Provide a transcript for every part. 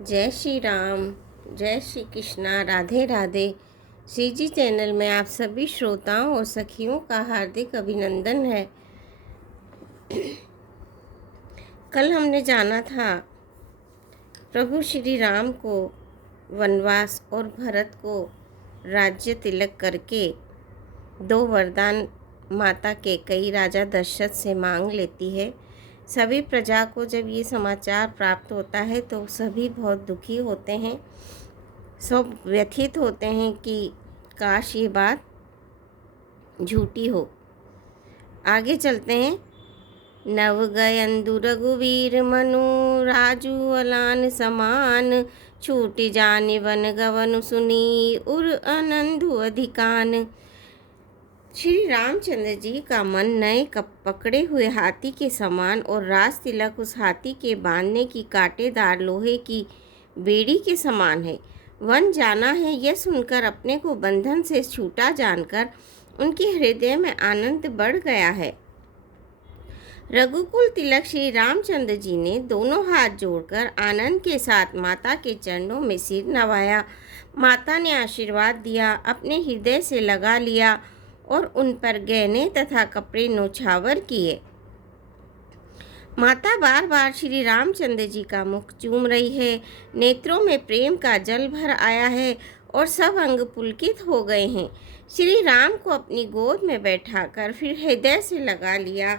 जय श्री राम, जय श्री कृष्णा, राधे राधे। श्री जी चैनल में आप सभी श्रोताओं और सखियों का हार्दिक अभिनंदन है। कल हमने जाना था प्रभु श्री राम को वनवास और भरत को राज्य तिलक करके दो वरदान माता कैकेयी राजा दशरथ से मांग लेती है। सभी प्रजा को जब ये समाचार प्राप्त होता है तो सभी बहुत दुखी होते हैं, सब व्यथित होते हैं कि काश ये बात झूठी हो। आगे चलते हैं। नव गयंदु रघुवीर मनु राजू अलान समान, छूट जाने वन गवन सुनी उर आनंदु अधिकान। श्री रामचंद्र जी का मन नए पकड़े हुए हाथी के समान और राज तिलक उस हाथी के बांधने की कांटेदार लोहे की बेड़ी के समान है। वन जाना है यह सुनकर अपने को बंधन से छूटा जानकर उनके हृदय में आनंद बढ़ गया है। रघुकुल तिलक श्री रामचंद्र जी ने दोनों हाथ जोड़कर आनंद के साथ माता के चरणों में सिर नवाया। माता ने आशीर्वाद दिया, अपने हृदय से लगा लिया और उन पर गहने तथा कपड़े नौछावर किए। माता बार बार श्री रामचंद्र जी का मुख चूम रही है, नेत्रों में प्रेम का जल भर आया है और सब अंग पुलकित हो गए हैं। श्री राम को अपनी गोद में बैठाकर फिर हृदय से लगा लिया।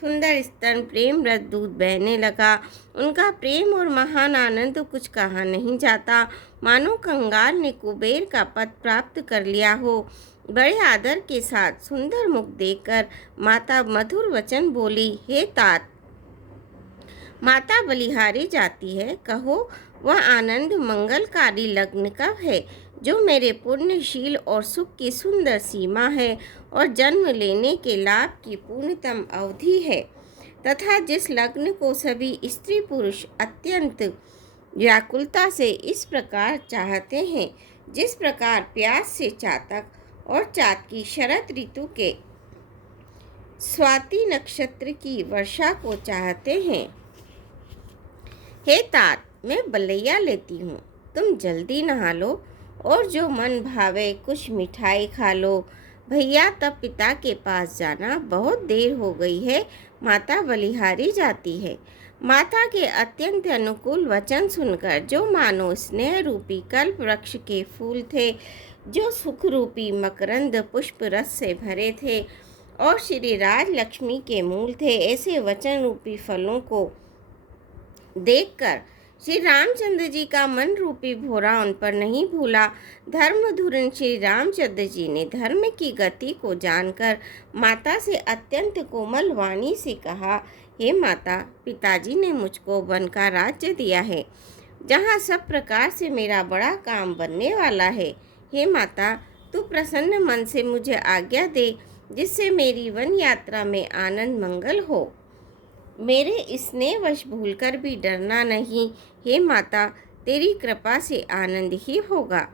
सुंदर स्तन प्रेम रस दूध बहने लगा। उनका प्रेम और महान आनंद कुछ कहा नहीं जाता, मानो कंगाल ने कुबेर का पद प्राप्त कर लिया हो। बड़े आदर के साथ सुंदर मुख देखकर माता मधुर वचन बोली, हे तात, माता बलिहारी जाती है, कहो वह आनंद मंगलकारी लग्न कब है जो मेरे पुण्यशील और सुख की सुंदर सीमा है और जन्म लेने के लाभ की पूर्णतम अवधि है, तथा जिस लग्न को सभी स्त्री पुरुष अत्यंत व्याकुलता से इस प्रकार चाहते हैं जिस प्रकार प्यास से चातक और चातकी शरद ऋतु के स्वाति नक्षत्र की वर्षा को चाहते हैं। हे तात, मैं बलैया लेती हूँ, तुम जल्दी नहा लो और जो मन भावे कुछ मिठाई खा लो। भैया तब पिता के पास जाना, बहुत देर हो गई है, माता बलिहारी जाती है। माता के अत्यंत अनुकूल वचन सुनकर जो मानो स्नेह रूपी कल्प वृक्ष के फूल थे, जो सुख रूपी मकरंद पुष्प रस से भरे थे और श्री राज लक्ष्मी के मूल थे, ऐसे वचन रूपी फलों को देखकर श्री रामचंद्र जी का मन रूपी भोरा उन पर नहीं भूला। धर्मधुरन श्री रामचंद्र जी ने धर्म की गति को जानकर माता से अत्यंत कोमल वाणी से कहा, हे माता, पिताजी ने मुझको वन का राज्य दिया है जहाँ सब प्रकार से मेरा बड़ा काम बनने वाला है। हे माता, तू प्रसन्न मन से मुझे आज्ञा दे जिससे मेरी वन यात्रा में आनंद मंगल हो। मेरे स्नेहवश भूलकर भी डरना नहीं। हे माता, तेरी कृपा से आनंद ही होगा।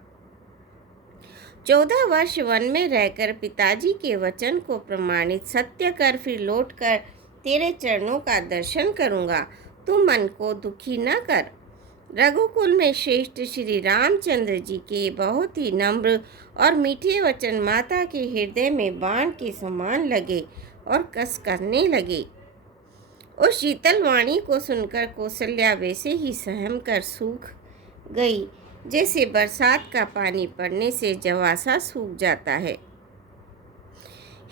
14 वर्ष वन में रहकर पिताजी के वचन को प्रमाणित सत्य कर फिर लौटकर तेरे चरणों का दर्शन करूँगा। तू मन को दुखी न कर। रघुकुल में श्रेष्ठ श्री रामचंद्र जी के बहुत ही नम्र और मीठे वचन माता के हृदय में बाण के समान लगे और कस करने लगे। उस शीतल वाणी को सुनकर कौशल्या वैसे ही सहम कर सूख गई जैसे बरसात का पानी पड़ने से जवासा सूख जाता है।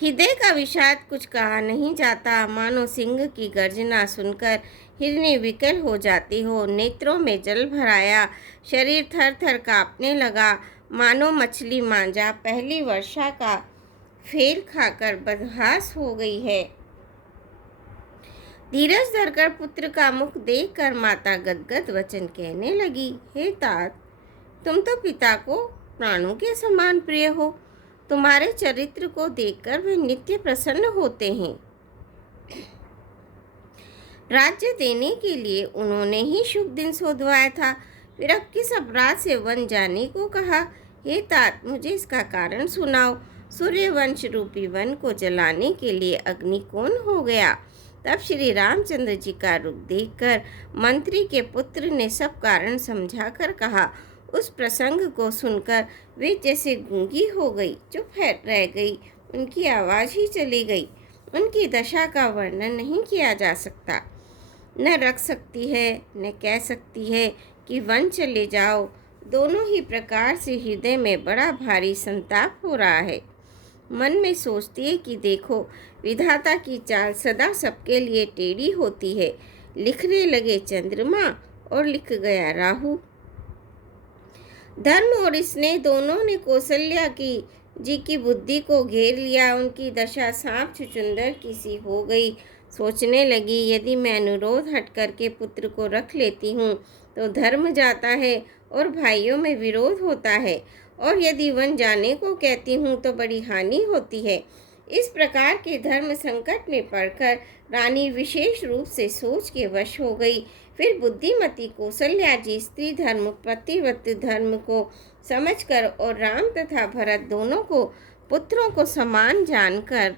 हृदय का विषाद कुछ कहा नहीं जाता, मानो सिंह की गर्जना सुनकर हिरनी विकल हो जाती हो। नेत्रों में जल भराया, शरीर थर थर कांपने लगा, मानो मछली मांझा पहली वर्षा का फेल खाकर बदहास हो गई है। धीरज धरकर पुत्र का मुख देखकर माता गदगद वचन कहने लगी, हे तात, तुम तो पिता को प्राणों के समान प्रिय हो। तुम्हारे चरित्र को देखकर वे नित्य प्रसन्न होते हैं। राज्य देने के लिए उन्होंने ही शुभ दिन सोधवाया था, फिर अब किस अपराध से वन जाने को कहा। हे तात, मुझे इसका कारण सुनाओ। सूर्यवंश रूपी वन को जलाने के लिए अग्नि कौन हो गया? तब श्री रामचंद्र जी का रुख देखकर मंत्री के पुत्र ने सब कारण समझाकर कहा। उस प्रसंग को सुनकर वे जैसे गूंगी हो गई, चुप रह गई। उनकी आवाज़ ही चली गई। उनकी दशा का वर्णन नहीं किया जा सकता। न रख सकती है, न कह सकती है कि वन चले जाओ। दोनों ही प्रकार से हृदय में बड़ा भारी संताप हो रहा है। मन में सोचती है कि देखो, विधाता की चाल सदा सबके लिए टेढ़ी होती है। लिखने लगे चंद्रमा और लिख गया राहु। धर्म और स्नेह दोनों ने कौशल्या जी की बुद्धि को घेर लिया। उनकी दशा सांप छुछुंदर की सी हो गई। सोचने लगी, यदि मैं अनुरोध हट करके पुत्र को रख लेती हूँ तो धर्म जाता है और भाइयों में विरोध होता है, और यदि वन जाने को कहती हूँ तो बड़ी हानि होती है। इस प्रकार के धर्म संकट में पड़कर रानी विशेष रूप से सोच के वश हो गई। फिर बुद्धिमती कौशल्या जी स्त्री धर्म पतिव्रत धर्म को समझकर और राम तथा भरत दोनों को पुत्रों को समान जानकर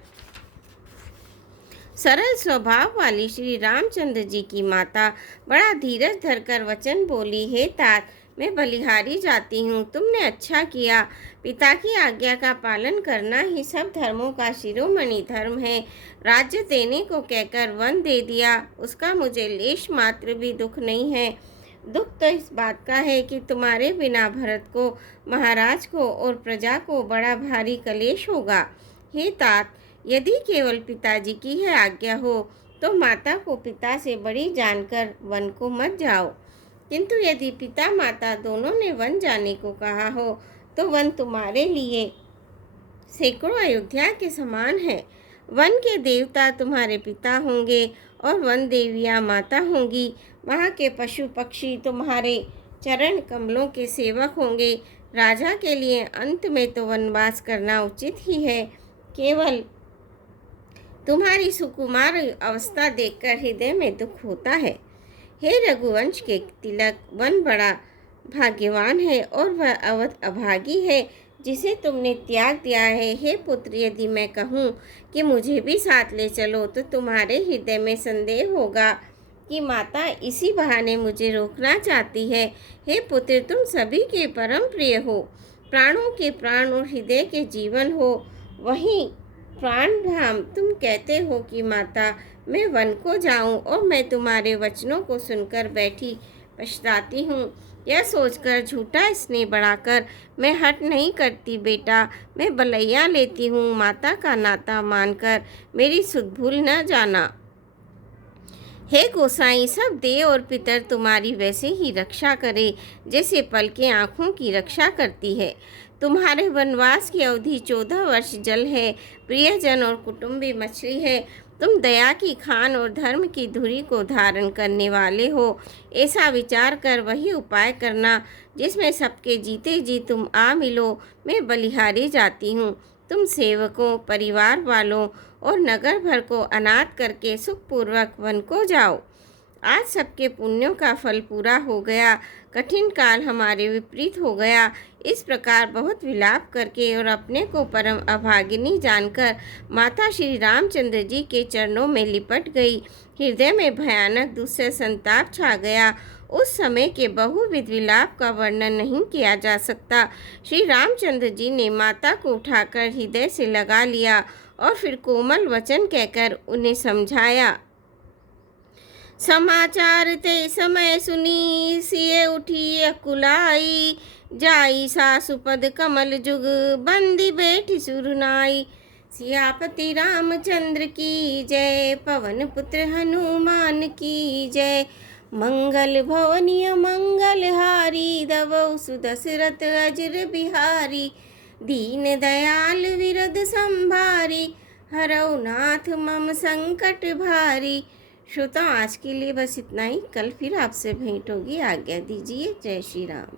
सरल स्वभाव वाली श्री रामचंद्र जी की माता बड़ा धीरज धरकर वचन बोली। हे तात, मैं बलिहारी जाती हूँ। तुमने अच्छा किया। पिता की आज्ञा का पालन करना ही सब धर्मों का शिरोमणि धर्म है। राज्य देने को कहकर वन दे दिया, उसका मुझे लेश मात्र भी दुख नहीं है। दुख तो इस बात का है कि तुम्हारे बिना भरत को, महाराज को और प्रजा को बड़ा भारी कलेश होगा। हे तात, यदि केवल पिताजी की है आज्ञा हो तो माता को पिता से बड़ी जानकर वन को मत जाओ, किंतु यदि पिता माता दोनों ने वन जाने को कहा हो तो वन तुम्हारे लिए सैकड़ों अयोध्या के समान है। वन के देवता तुम्हारे पिता होंगे और वन देवियाँ माता होंगी। वहाँ के पशु पक्षी तुम्हारे चरण कमलों के सेवक होंगे। राजा के लिए अंत में तो वनवास करना उचित ही है। केवल तुम्हारी सुकुमार अवस्था देखकर हृदय में दुख होता है। हे रघुवंश के तिलक, वन बड़ा भाग्यवान है और वह अवध अभागी है जिसे तुमने त्याग दिया है। हे पुत्र, यदि मैं कहूँ कि मुझे भी साथ ले चलो तो तुम्हारे हृदय में संदेह होगा कि माता इसी बहाने मुझे रोकना चाहती है। हे पुत्र, तुम सभी के परम प्रिय हो, प्राणों के प्राण और हृदय के जीवन हो। वहीं प्राण धाम तुम कहते हो कि माता मैं वन को जाऊं, और मैं तुम्हारे वचनों को सुनकर बैठी पछताती हूँ। यह सोचकर झूठा स्नेह बढ़ाकर मैं हट नहीं करती बेटा, मैं बलैया लेती हूँ। माता का नाता मानकर मेरी सुध भूल न जाना। हे गोसाई, सब देव और पितर तुम्हारी वैसे ही रक्षा करे जैसे पलकें आँखों की रक्षा करती है। तुम्हारे वनवास की अवधि 14 वर्ष जल है, प्रियजन और कुटुंबी मछली है। तुम दया की खान और धर्म की धुरी को धारण करने वाले हो। ऐसा विचार कर वही उपाय करना जिसमें सबके जीते जी तुम आ मिलो। मैं बलिहारी जाती हूँ। तुम सेवकों, परिवार वालों और नगर भर को अनाथ करके सुखपूर्वक वन को जाओ। आज सबके पुण्यों का फल पूरा हो गया। कठिन काल हमारे विपरीत हो गया। इस प्रकार बहुत विलाप करके और अपने को परम अभागिनी जानकर माता श्री रामचंद्र जी के चरणों में लिपट गई। हृदय में भयानक दूसरे संताप छा गया। उस समय के बहुविध विलाप का वर्णन नहीं किया जा सकता। श्री रामचंद्र जी ने माता को उठाकर हृदय से लगा लिया और फिर कोमल वचन कहकर उन्हें समझाया। समाचार ते समय सुनी, सिए उठी अकुलाई। जाई सासुपद कमल जुग, बंदी बैठी सुरनाई। सियापति रामचंद्र की जय, पवन पुत्र हनुमान की जय। मंगल भवनीय मंगल हारी, दवौ सुदशरथ अजर बिहारी। दीन दयाल विरद संभारी, हरौ नाथ मम संकट भारी। श्रोताओं, आज के लिए बस इतना ही। कल फिर आपसे भेंट होगी। आज्ञा दीजिए। जय श्री राम।